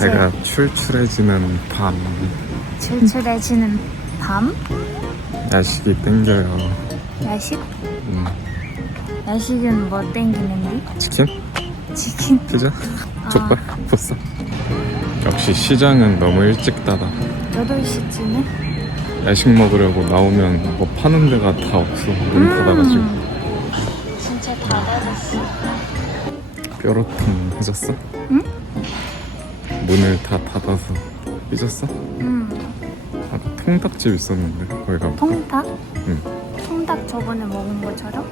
내가 출출해지는 밤 출출해지는 밤? 야식이 땡겨요 야식? 음, 야식은 뭐 땡기는데? 치킨? 치킨? 피자? 족발? 보쌈? 역시 시장은 너무 일찍 닫아 8시쯤에? 야식 먹으려고 나오면 뭐 파는 데가 다 없어 문 닫아가지고 진짜 다 닫았어. 뾰로통 해졌어? 응? 문을 다 닫아서 삐졌어? 음, 아까 통닭집 있었는데 거기 가볼까? 통닭? 응 통닭 저번에 먹은 것처럼?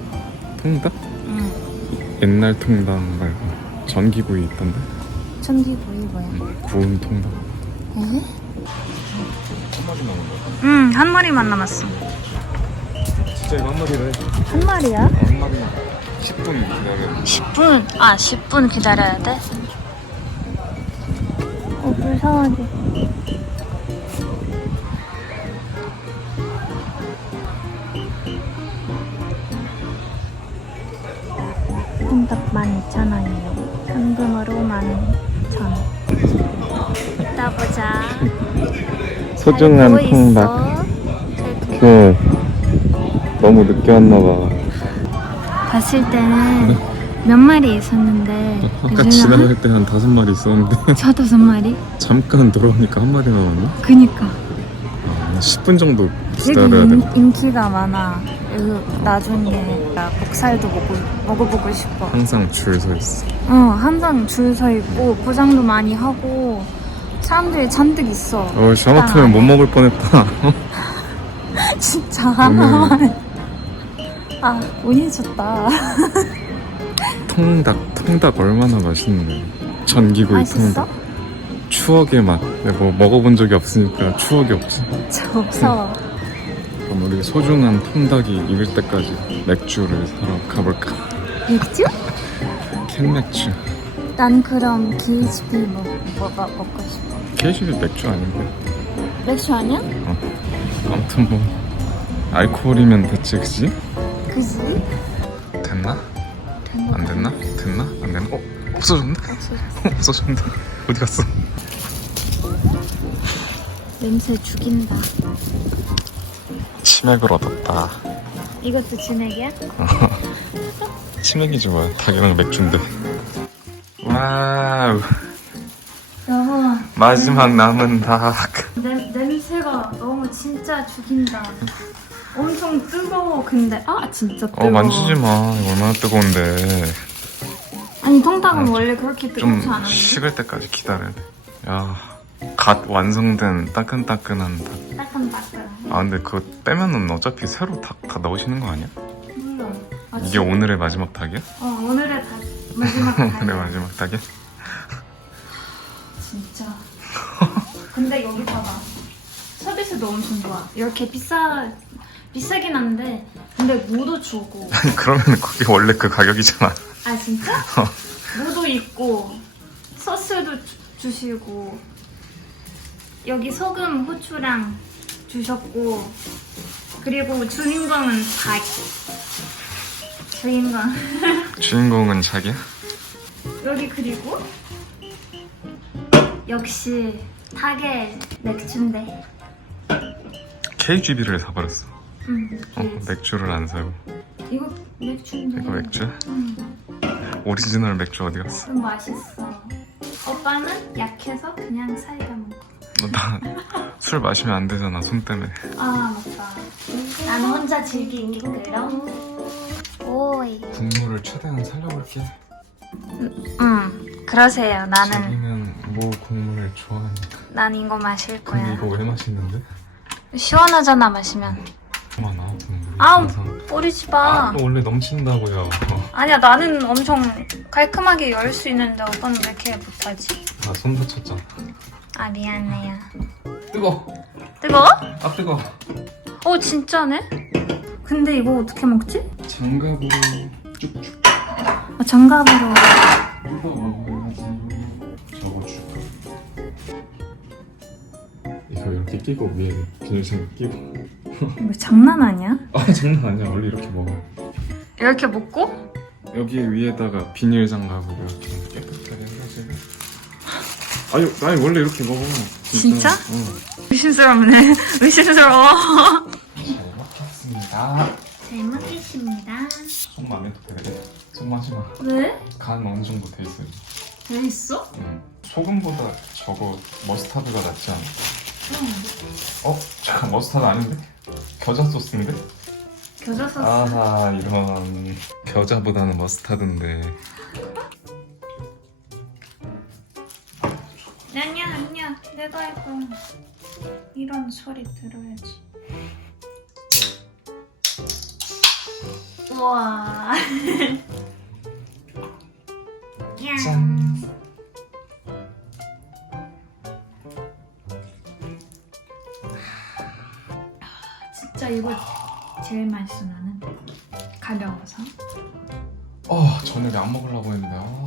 통닭? 응. 옛날 통닭 말고 전기구이 있던데 전기구이 뭐야? 응, 구운 통닭 에? 한 마리 남은 거야? 응, 한 마리만 남았어. 진짜 이거 한 마리래 한 마리야? 한 마리만 10분 기다려 10분? 아, 10분 기다려야 돼? 어, 불쌍하게. 통닭 12,000원이요. 현금으로 11,000원. 이따 보자. 소중한 통닭 그 너무 늦게 왔나 봐 봤을 때는 몇 마리 있었는데 아까 요즘은 지나갈 때 한 다섯 마리 있었는데. 한 저 다섯 마리? 잠깐 돌아오니까 한 마리 나왔네 그니까. 아, 10분 정도 여기 기다려야 인, 돼 인기가 많아. 여기 나중에 나 목살도 먹고, 먹어보고 싶어. 항상 줄 서 있어. 어 항상 줄 서 있고 포장도 많이 하고 사람들이 잔뜩 있어. 어, 저 하마터면 못 먹을 뻔했다. 진짜. 오늘 아 운이 좋다 통닭 통닭 얼마나 맛있는데. 전기구이 맛있어? 통닭. 추억의 맛. 내가 뭐 먹어본 적이 없으니까 추억이 없지. 저 없어 그럼 우리 소중한 통닭이 익을 때까지 맥주를 사러 가볼까? 맥주? 캔맥주. 난 그럼 KHP 먹, 먹, 먹고 싶어. KCB 맥주 아닌데? 맥주 아니야? 아무튼 뭐 알코올이면 됐지 그지? 그지? 안 됐나? 됐나? 안 됐나? 어? 없어졌네? 없어졌는데 어디 갔어? 냄새 죽인다 치맥을 얻었다 이것도 진액이야? 치맥이지 뭐야 닭이랑 맥주인데 와우 여보 마지막 남은 닭 냄, 냄새가 너무 진짜 죽인다 엄청 뜨거워. 근데 아 진짜 뜨거워. 어 만지지 마. 이거 얼마나 뜨거운데. 아니 통닭은 아, 원래 그렇게 좀 뜨겁지 않은데. 식을 때까지 기다려야 돼 야 갓 완성된 따끈따끈한 닭. 따끈따끈. 아 근데 그거 빼면은 어차피 새로 닭 다 넣으시는 거 아니야? 몰라. 아, 이게 진- 오늘의 마지막 닭이야? 어 오늘의 다 마지막 오늘의 닭 마지막 닭이야? 진짜. 근데 여기 봐봐. 서비스도 엄청 좋아 이렇게 비싸 비싸긴 한데 근데 무도 주고. 아니 그러면 그게 원래 그 가격이잖아. 아 진짜? 어. 무도 있고 소스도 주, 주시고. 여기 소금 후추랑 주셨고 그리고 주인공은 닭 주인공. 주인공은 자기야? 여기 그리고 역시 닭의 맥주인데. KGB를 사버렸어 음, 어, 맥주를 안 사고. 이거 맥주인데 이거 맥주? 음, 오리지널 맥주 어디 갔어? 좀 맛있어. 오빠는 약해서 그냥 사이다 먹고 너나술 마시면 안 되잖아 손 때문에. 아 맞다. 나는 혼자 즐기기 그럼. 오이. 국물을 최대한 살려볼게. 응 그러세요. 나는 자기는 뭐 국물을 좋아하니까. 난 이거 마실 근데 거야. 이거 왜 마시는데? 시원하잖아 마시면 많아 국물이 아우. 뿌리지 아, 마또 원래 넘친다고요 어. 아니야 나는 엄청 깔끔하게 열 수 있는데 오빠는 왜 이렇게 못하지? 나손 다쳤잖아 아 미안해요 뜨거 뜨거워? 아 뜨거 어 진짜네? 근데 이거 어떻게 먹지? 장갑으로 쭉쭉 아, 장갑으로 뜯어 먹어야지 적어줄까 이거 이렇게 끼고 위에 비닐봉 끼고 이거 장난 아니야? 아 장난 아니야 원래 이렇게 먹어 이렇게 먹고? 여기 위에다가 비닐 장갑으로 이렇게 깨끗하게 해가지고 아니 아니 원래 이렇게 먹어. 진짜? 응. 의심스럽네. 의심스러워. 잘 먹겠습니다. 잘 먹겠습니다. 속 마음에 도 되게 속 마지 마. 왜? 간 어느 정도 돼 있어요. 돼 있어? 응. 소금보다 저거 머스타드가 낫지 않아? 응. 어? 잠깐 머스타드 아닌데? 겨자 소스인데? 겨자 소스. 아하 이런 겨자보다는 머스타드인데 아니야 아니야. 내가 할 거야. 이런 소리 들어야지. 우와. 야. 짠. 진짜 이거 제일 맛있어 나는. 가벼워서. 어 저녁에 안 먹으려고 했는데 아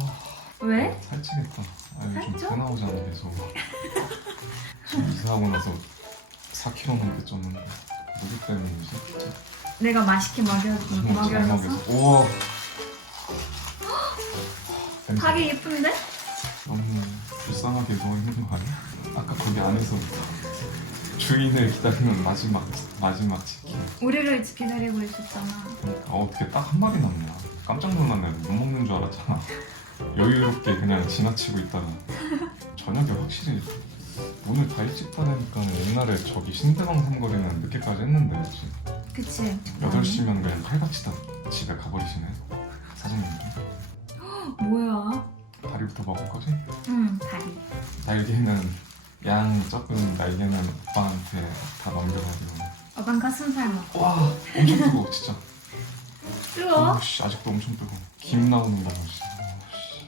왜? 살찌겠다 아 요즘 살쪄? 배 나오잖아 계속 좀 이사하고 나서 4kg 넘게 쪘는데 누구 때문이지? 진짜 내가 맛있게 먹여 정말 잘 먹여서. 먹여서 우와 냄새 가게 예쁜데? 너무 불쌍하게 누워 있는 거 아니야? 아까 거기 안에서 주인을 기다리는 마지막 마지막 치킨 우리를 기다리고 있었잖아. 어, 어떻게 딱 한 마리 남냐 깜짝 놀랐네 못 먹는 줄 알았잖아 여유롭게 그냥 지나치고 있다가 저녁에 확실히 문을 다 일찍 닫으니까 옛날에 저기 신대방 삼거리는 늦게까지 했는데 그치? 그치? 8시면 그냥 칼같이 다 집에 가버리시네 사장님이 뭐야? 다리부터 먹을 거지? 응, 다리. 날개는 양 적은 날개는 오빠한테 다 넘겨가지고 어반 가슴살 먹어. 와 엄청 뜨거워 진짜 뜨거워? 오씨 아직도 엄청 뜨거워 김 나오는 거 씨. 오씨.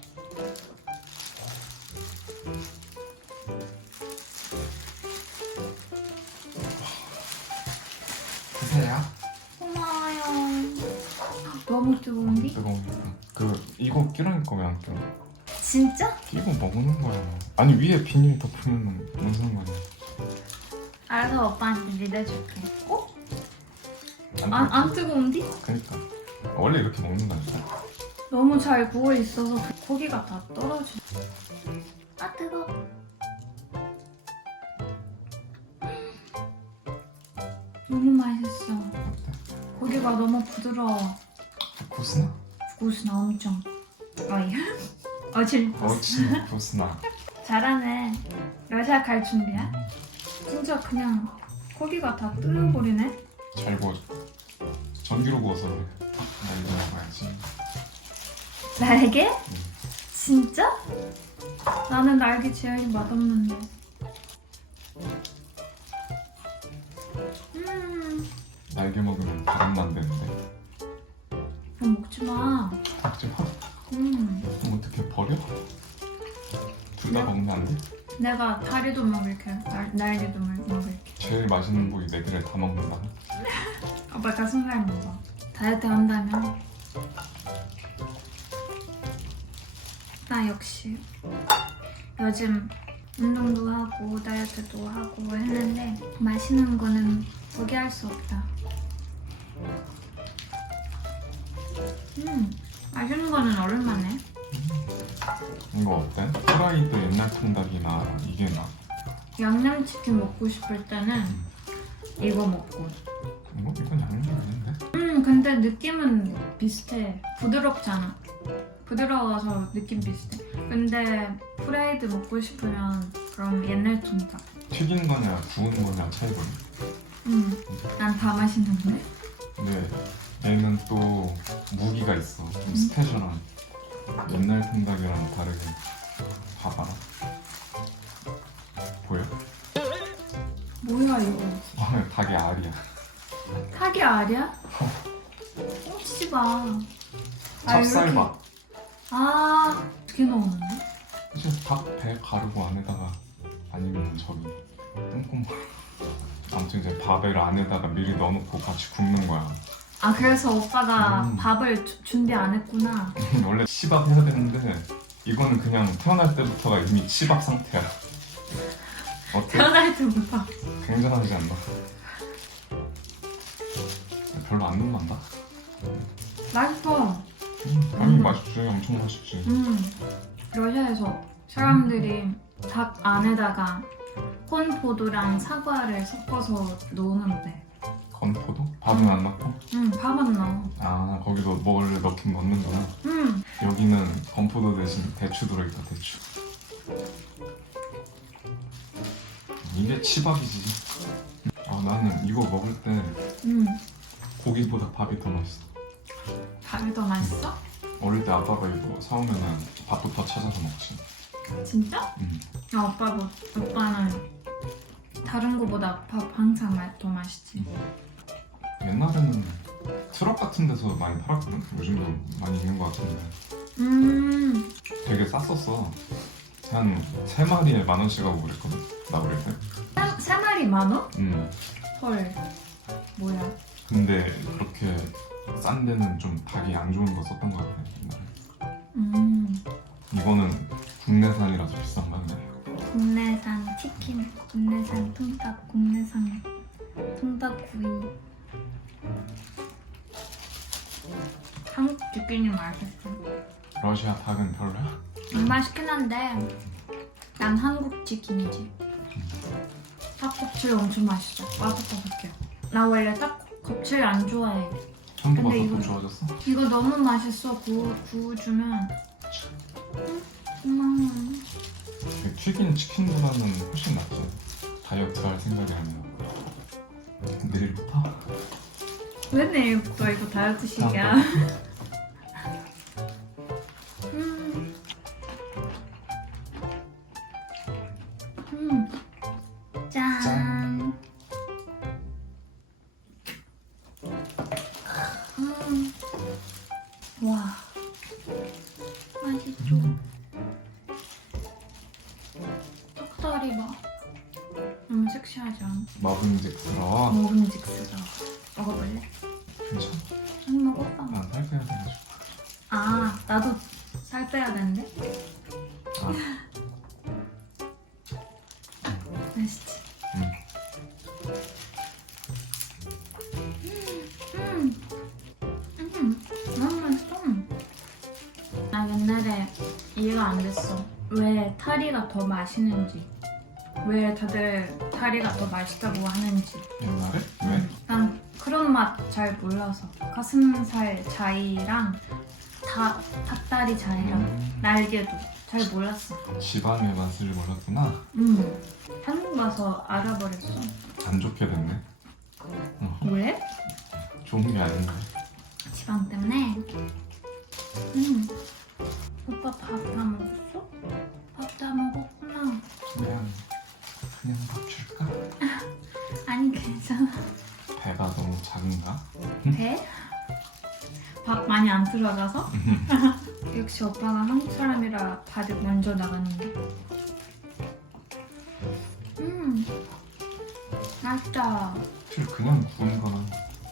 드세요 고마워요. 너무 뜨거운데? 뜨거우니까 그 이거 끼라니까 왜안 껴? 진짜? 끼고 먹는 거야 아니 위에 비닐 덮으면 뭔 상관이야 알아서 오빠한테 믿어줄게. 어? 안 안? 안 뜨거운데? 그니까 원래 이렇게 먹는다니까 너무 잘 구워 있어서 그 고기가 다 떨어져. 아 뜨거. 너무 맛있어. 고기가 너무 부드러워. 구스나? 구스나 엄청. 어이. 어질. 어치 구스나 잘하네. 러시아 갈 준비야? 진짜 그냥 고기가 다 뚫려버리네. 잘 구워줘 전기로 구워서 그래 날개 먹어야지 날개? 진짜? 나는 날개 제일 맛없는데. 음, 날개 먹으면 바람 난다는데 그럼 먹지 마. 먹지 마 음, 그럼 어떻게 버려? 둘다 네. 먹으면 안 돼? 내가 다리도 먹을게. 날, 날개도 먹- 먹을게. 제일 맛있는 부위 네 개를 다 먹는다 오빠 가슴살 먹어. 다이어트 한다면. 나 역시 요즘 운동도 하고 다이어트도 하고 했는데 맛있는 거는 포기할 수 없다. 음, 맛있는 거는 오랜만에. 이거 어때? 프라이드 옛날 통닭이나 이게 나 양념치킨 먹고 싶을 때는 이거 먹고. 이거? 이건 양념이 아닌데? 음, 근데 느낌은 비슷해. 부드럽잖아. 부드러워서 느낌 비슷해. 근데 프라이드 먹고 싶으면 그럼 옛날 통닭. 튀긴 거냐 구운 거냐 차이거든 음, 난 다 맛있는데. 근데 얘는 또 무기가 있어 좀 스페셜한 옛날 통닭이랑 다르게 봐봐라 보여? 뭐야 이거? 와 닭의 알이야 닭이 알이야? 꽁치지 마. 아, 찹쌀밥 아, 어떻게 넣었는데? 사실 닭 배 가르고 안에다가 아니면 저기 똥꼬물 아무튼 이제 밥을 안에다가 미리 넣어놓고 같이 굽는 거야 아, 그래서 오빠가 음. 밥을 주- 준비 안 했구나. 원래 치밥 해야 되는데 이거는 그냥 태어날 때부터가 이미 치밥 상태야 어때? 태어날 때부터. 굉장하지 않나? 별로 안 눈난다? 맛있어. 음, 아니 음. 맛있지 엄청 맛있지 음, 러시아에서 사람들이 닭 안에다가 콘포도랑 사과를 섞어서 넣으면 돼. 건포도? 밥은 안 넣고? 응, 밥은 넣어. 아 거기도 뭘 넣긴 넣는구나 응, 여기는 건포도 대신 대추 들어있다 대추 이게 치밥이지 아 나는 이거 먹을 때 응. 고기보다 밥이 더 맛있어 밥이 더 맛있어? 어릴 때 아빠가 이거 사오면은 밥부터 찾아서 먹지 진짜? 음. 아, 오빠 뭐, 오빠는 다른 거보다 밥 항상 마- 더 맛있지. 옛날에는 트럭 같은 데서 많이 팔았거든 요즘도 많이 있는 것 같은데 음, 되게 쌌었어 한 세 마리에 만 원씩 하고 그랬거든 나 어릴 때 세, 세 마리 만 원? 음. 헐. 뭐야? 근데 그렇게 싼 데는 좀 닭이 안 좋은 거 썼던 것 같아 옛날에. 음, 이거는 국내산이라서 비싼 거 아니야 국내산 치킨, 국내산 통닭, 국내산 통닭구이. 한국 치킨이 맛있어. 러시아 닭은 별로야? 맛있긴 한데 난 한국 치킨이지. 닭껍질 엄청 맛있어. 바삭바삭해. 나 원래 닭 껍질 안 좋아해. 현도 근데 이건- 좋아졌어? 이거 너무 맛있어. 구워, 구워주면. 고마워. 튀긴 치킨보다는 훨씬 낫지 다이어트 할 생각이라면 내일부터? 왜 내일부터 이거 다이어트 식이야? 맛있는지. 왜 다들 타리가 더 맛있다고 하는지. 옛날에? 왜? 난 그런 맛 잘 몰라서. 가슴살 자이랑 다, 닭다리 자이랑 음, 날개도 잘 몰랐어. 지방의 맛을 몰랐구나 음, 한국 가서 알아버렸어. 안 좋게 됐네 어, 왜? 좋은 게 아닌데 지방 때문에. 음, 오빠 밥 다 먹었어? 밥 다 먹었구 나. 그냥 그냥 밥 줄까? 아니 괜찮아. 배가 너무 작은가? 배? 밥 많이 안 들어가서? 역시 오빠가 한국 사람이라 밥이 먼저 나가는데. 음, 맛있다. 사실 그냥 구운 거랑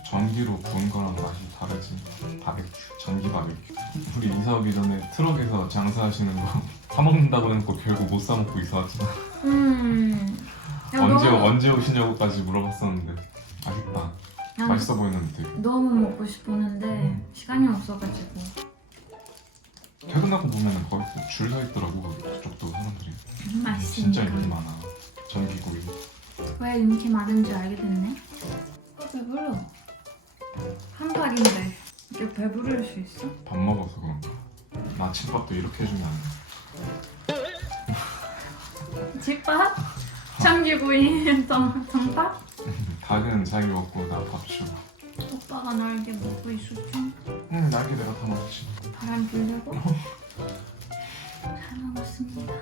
전기로 구운 거랑 맛이 다르지 바베큐, 전기 바베큐 우리 이사 오기 전에 트럭에서 장사하시는 거 사먹는다고 해놓고 결국 못 사먹고 이사 왔잖아 음, 야, 언제, 너무, 언제 오시냐고까지 물어봤었는데 아쉽다 난 맛있어 보이는데 너무 먹고 싶었는데 음. 시간이 없어가지고. 퇴근하고 보면 거기 줄서 있더라고 그쪽도 사람들이 진짜 인기 맛있으니까. 많아 전기구이 왜 인기 많은지 알게 됐네. 아, 배불러. 한박인데 이게 배부를 수 있어? 밥 먹어서 그런가 나 아침밥도 이렇게 해주면 안 돼? 집밥? 참기구이 정, 정밥? 닭은 자기 먹고 나밥 주고 오빠가 날개 먹고 있었죠? 응 날개 내가 다 먹었지 바람 불려고? 잘 먹었습니다.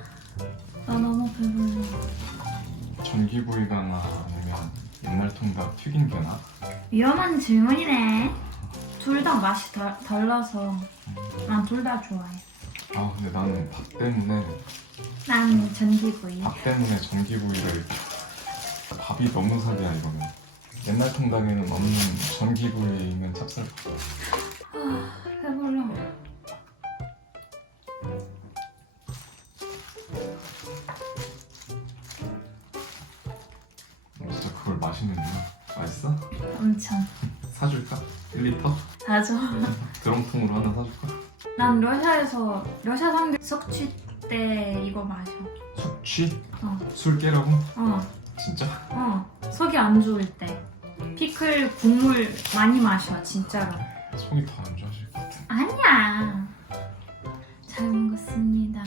나 너무 배불러. 전기구이가 나 아니면 옛날 통닭 튀긴 게 나? 위험한 질문이네. 둘 다 맛이 다, 달라서 난 둘 다 좋아해. 아 근데 나는 밥 때문에 난 전기구이. 밥 때문에 전기구이를 밥이 너무 사기야 이거는 옛날 통닭에는 없는 전기구이에 있는 찹쌀밥 아, 배불러. 진짜 그걸 마시는구나 맛있어? 엄청. 사줄까? 1리터? 맞아. 드럼통으로 하나 사줄까? 난 러시아에서 러시아 사람들 석취 때 이거 마셔. 숙 취? 어. 술 깨라고? 어, 진짜? 어. 속이 안 좋을 때. 피클 국물 많이 마셔, 진짜로. 속이 더 안 좋아질 것 같아 아니야. 잘 먹었습니다.